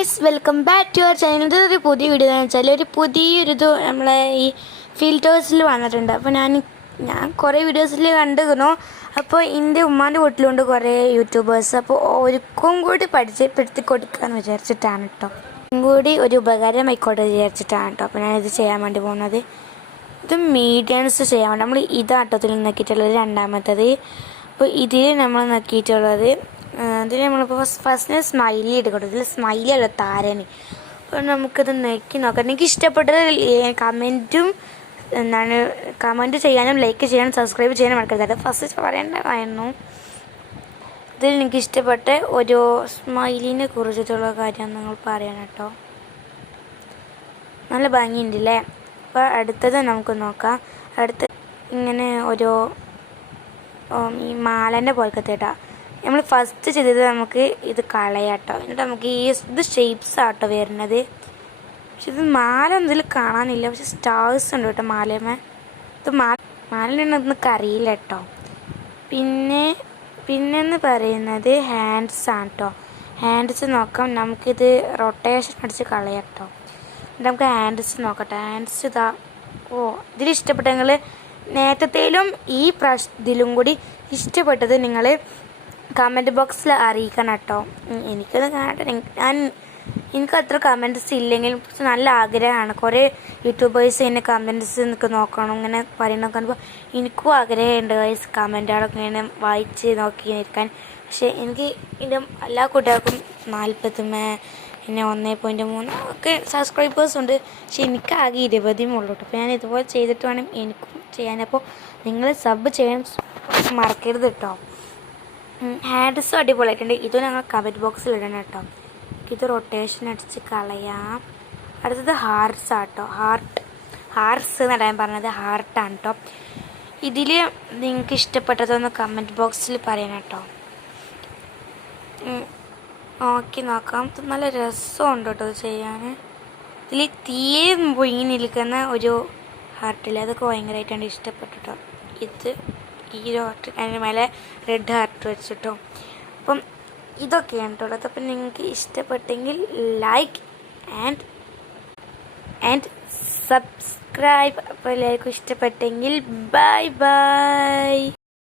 Guys, welcome back to our channel. ഇതൊരു പുതിയ video എന്ന് വെച്ചാൽ ഒരു പുതിയൊരിത് നമ്മളെ ഈ ഫിൽറ്റേഴ്സിൽ വന്നിട്ടുണ്ട്. അപ്പോൾ ഞാൻ കുറേ വീഡിയോസിൽ കണ്ടിരുന്നു. അപ്പോൾ എൻ്റെ ഉമ്മാൻ്റെ വീട്ടിലുണ്ട് കുറേ യൂട്യൂബേഴ്സ്. അപ്പോൾ അവർക്കും കൂടി പരിചയപ്പെടുത്തി കൊടുക്കാമെന്ന് വിചാരിച്ചിട്ടാണ് കേട്ടോ. കൂടി ഒരു ഉപകാരമായിക്കോട്ടെ വിചാരിച്ചിട്ടാണ് കേട്ടോ. അപ്പോൾ ഞാനിത് ചെയ്യാൻ വേണ്ടി പോകുന്നത്. ഇത് മീഡിയംസ് ചെയ്യാൻ വേണ്ടി നമ്മൾ ഇതാട്ടത്തിൽ നോക്കിയിട്ടുള്ളത് രണ്ടാമത്തത്. അപ്പോൾ ഇതിൽ നമ്മൾ നോക്കിയിട്ടുള്ളത് ഇതിൽ നമ്മളിപ്പോൾ ഫസ്റ്റിന് സ്മൈലി എടുക്കട്ടെ. ഇതിൽ സ്മൈലി അല്ല, താരന്. അപ്പോൾ നമുക്കിത് നോക്കി നോക്കാം. എനിക്ക് ഇഷ്ടപ്പെട്ടത് കമൻറ്റ് ചെയ്യാനും ലൈക്ക് ചെയ്യാനും സബ്സ്ക്രൈബ് ചെയ്യാനും മറക്കരുത്. ഫസ്റ്റ് പറയേണ്ടതായിരുന്നു. ഇതിൽ എനിക്ക് ഇഷ്ടപ്പെട്ട ഒരു സ്മൈലിനെ കുറിച്ചിട്ടുള്ള കാര്യം നിങ്ങൾ പറയണം കേട്ടോ. നല്ല ഭംഗിയുണ്ടല്ലേ. അപ്പോൾ അടുത്തത് നമുക്ക് നോക്കാം. അടുത്ത ഇങ്ങനെ ഒരു ഈ മാലേൻ്റെ പോലത്തെ കേട്ടോ. നമ്മൾ ഫസ്റ്റ് ചെയ്തത് നമുക്ക് ഇത് കളയാട്ടോ. എന്നിട്ട് നമുക്ക് ഇത് ഷേപ്സ് ആട്ടോ വരുന്നത്. പക്ഷെ ഇത് മാല എന്തെങ്കിലും കാണാനില്ല. പക്ഷെ സ്റ്റാർസ് ഉണ്ട് കേട്ടോ മാലമേ. ഇത് മാലയൊന്നും അറിയില്ല കേട്ടോ. പിന്നെന്ന് പറയുന്നത് ഹാൻഡ്സ് ആണ് കേട്ടോ. ഹാൻഡ്സ് നോക്കാം. നമുക്കിത് റൊട്ടേഷൻ അടിച്ച് കളയാട്ടോ. നമുക്ക് ഹാൻഡ്സ് നോക്കട്ടെ. ഹാൻഡ്സ് ഇതാ. ഇതിൽ ഇഷ്ടപ്പെട്ടെങ്കിൽ നേരത്തേലും ഈ ഇതിലും കൂടി ഇഷ്ടപ്പെട്ടത് നിങ്ങൾ കമൻറ്റ് ബോക്സിൽ അറിയിക്കണം കേട്ടോ. എനിക്കത് കാണട്ടെ. എനിക്ക് അത്ര കമൻറ്റ്സ് ഇല്ലെങ്കിലും നല്ല ആഗ്രഹമാണ്. കുറേ യൂട്യൂബേഴ്സ് എന്നെ കമൻറ്റ്സ് എനിക്ക് നോക്കണം ഇങ്ങനെ പറയുന്നതൊക്കെ കാണുമ്പോൾ എനിക്കും ആഗ്രഹമുണ്ട് ഗൈസ്. കമൻറ്റുകളൊക്കെ ഇങ്ങനെ വായിച്ച് നോക്കി നിൽക്കാൻ. പക്ഷേ എനിക്ക് എൻ്റെ എല്ലാ കൂട്ടുകാർക്കും 40 പിന്നെ 1.3 ഒക്കെ സബ്സ്ക്രൈബേഴ്സ് ഉണ്ട്. പക്ഷെ എനിക്ക് ആകെ 20 ഉള്ളൂ കേട്ടോ. അപ്പോൾ ഞാൻ ഇതുപോലെ ചെയ്തിട്ട് വേണം എനിക്കും ചെയ്യാൻ. അപ്പോൾ നിങ്ങൾ സബ് ചെയ്യാൻ മറക്കരുത് കേട്ടോ. ഹാൻഡ്സും അടിപൊളിയായിട്ടുണ്ട്. ഇതും ഞങ്ങൾ കമൻറ്റ് ബോക്സിൽ ഇടണം കേട്ടോ. ഇത് റൊട്ടേഷൻ അടിച്ച് കളയാം. അടുത്തത് ഹാർട്ട്സ് ആട്ടോ. ഹാർട്ട്സ് എന്നല്ല ഞാൻ പറഞ്ഞത്, ഹാർട്ടാണ് കേട്ടോ. ഇതിൽ നിങ്ങൾക്ക് ഇഷ്ടപ്പെട്ടതൊന്ന് കമൻറ്റ് ബോക്സിൽ പറയണം കേട്ടോ. നോക്കി നോക്കാം. ഇത് നല്ല രസമുണ്ട് കേട്ടോ ചെയ്യാൻ. ഇതിൽ തീരെ പൊങ്ങി നിൽക്കുന്ന ഒരു ഹാർട്ടില്ല. അതൊക്കെ ഭയങ്കരമായിട്ടാണ് ഇഷ്ടപ്പെട്ടു കേട്ടോ. ഇത് ഈ ഒരു ഹാർട്ട്, അതിന് മേലെ റെഡ് ഹാർട്ട് വെച്ചിട്ടോ. അപ്പം ഇതൊക്കെയാണ് കേട്ടോ. അതപ്പം നിങ്ങൾക്ക് ഇഷ്ടപ്പെട്ടെങ്കിൽ ലൈക്ക് ആൻഡ് സബ്സ്ക്രൈബ്. അപ്പോൾ എല്ലാവർക്കും ഇഷ്ടപ്പെട്ടെങ്കിൽ ബൈ.